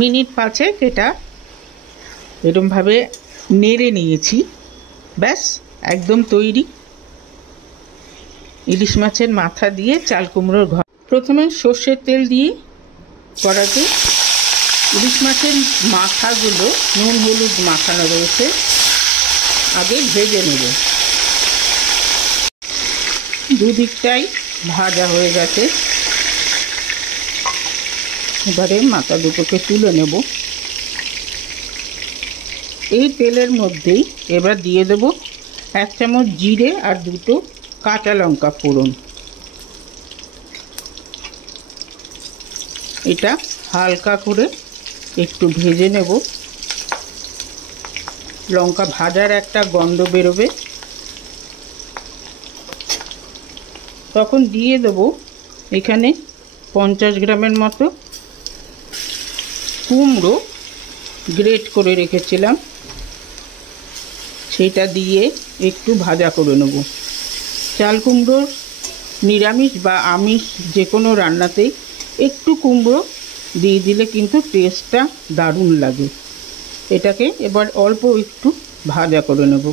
Minute 5 এটা এরকমভাবে নেড়ে নিয়েছি। ব্যাস একদম তৈরি ইলিশ মাছের মাথা দিয়ে চাল কুমড়োর ঘন্ট। প্রথমে সর্ষের তেল দিয়ে কড়াতে ইলিশ মাছের মাথাগুলো নুন হলুদ মাখানো রয়েছে আগে ভেজে নেব। দুদিকটাই ভাজা হয়ে গেছে। এবারে মাথা দুটোকে তুলে নেব। এই তেলের মধ্যেই এবার দিয়ে দেব 1 চামচ জিরে আর 2টো কাঁচা লঙ্কা ফোড়ন। এটা হালকা করে একটু ভেজে নেব। লঙ্কা ভাজার একটা গন্ধ বেরোবে, তখন দিয়ে দেব এখানে 50 গ্রামের মতো কুমড়ো গ্রেট করে রেখেছিলাম, সেটা দিয়ে একটু ভাজা করে নেব। চাল কুমড়োর নিরামিষ বা আমিষ যে কোনো রান্নাতেই একটু কুমড়ো দিয়ে দিলে কিন্তু টেস্টটা দারুণ লাগে। এটাকে এবার অল্প একটু ভাজা করে নেব।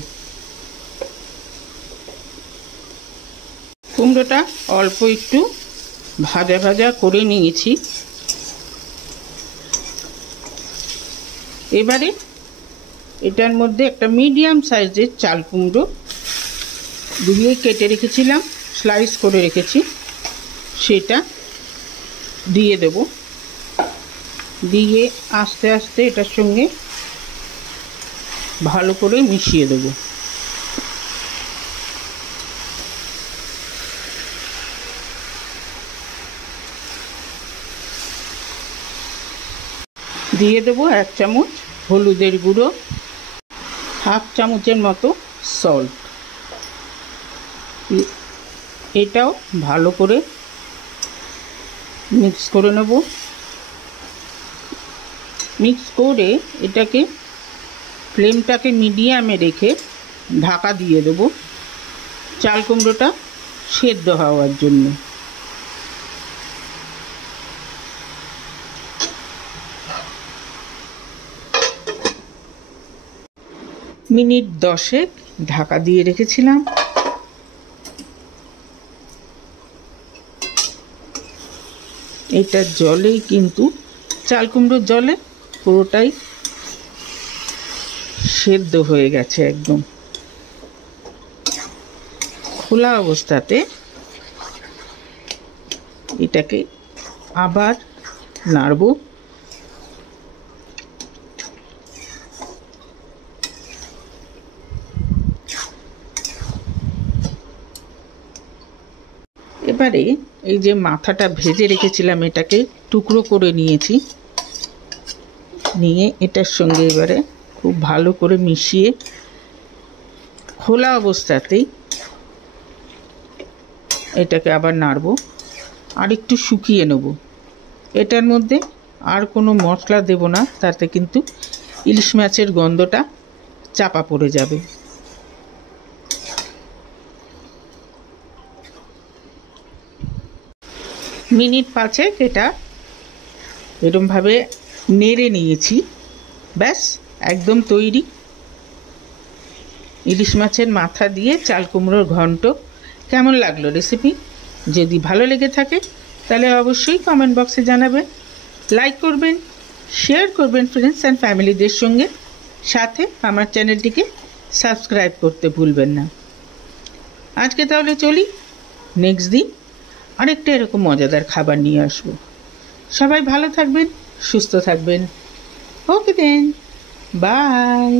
কুমড়োটা অল্প একটু ভাজা ভাজা করে নিয়েছি। এবারে এটার মধ্যে একটা মিডিয়াম সাইজের চাল কুমড়ো ধুয়ে কেটে রেখেছিলাম, স্লাইস করে রেখেছি, সেটা দিয়ে দেব। দিয়ে আস্তে আস্তে এটার সঙ্গে ভালো করে মিশিয়ে দেব। দিয়ে দেব 1 চামচ হলুদের গুঁড়ো, 1/2 চামচের মতো সল্ট। এটাও ভালো করে মিক্স করে নেব। মিক্স করে এটাকে ফ্লেমটাকে মিডিয়ামে রেখে ঢাকা দিয়ে দেব চাল কুমড়োটা সেদ্ধ হওয়ার জন্য। মিনিট 10 ঢাকা দিয়ে রেখেছিলাম। এটার জলেই কিন্তু চাল কুমড়োর জলে পুরোটাই সেদ্ধ হয়ে গেছে একদম। খোলা অবস্থাতে এটাকে আবার নাড়ব। এবারে এই যে মাথাটা ভেজে রেখেছিলাম এটাকে টুকরো করে নিয়েছি, নিয়ে এটার সঙ্গে এবারে খুব ভালো করে মিশিয়ে খোলা অবস্থাতেই এটাকে আবার নাড়ব। আর একটু শুকিয়ে নেব। এটার মধ্যে আর কোনো মশলা দেব না, তাতে কিন্তু ইলিশ মাছের গন্ধটা চাপা পড়ে যাবে। মিনিট 5 এটা এরকমভাবে নেড়ে নিয়েছি। ব্যাস একদম তৈরি ইলিশ মাছের মাথা দিয়ে চাল কুমড়োর ঘন্ট। কেমন লাগলো রেসিপি? যদি ভালো লেগে থাকে তাহলে অবশ্যই কমেন্ট বক্সে জানাবেন, লাইক করবেন, শেয়ার করবেন ফ্রেন্ডস অ্যান্ড ফ্যামিলিদের সঙ্গে, সাথে আমার চ্যানেলটিকে সাবস্ক্রাইব করতে ভুলবেন না। আজকে তাহলে চলি, নেক্সট দিন আরেকটা এরকম মজাদার খাবার নিয়ে আসবো। সবাই ভালো থাকবেন, সুস্থ থাকবেন। ওকে দেন, বাই।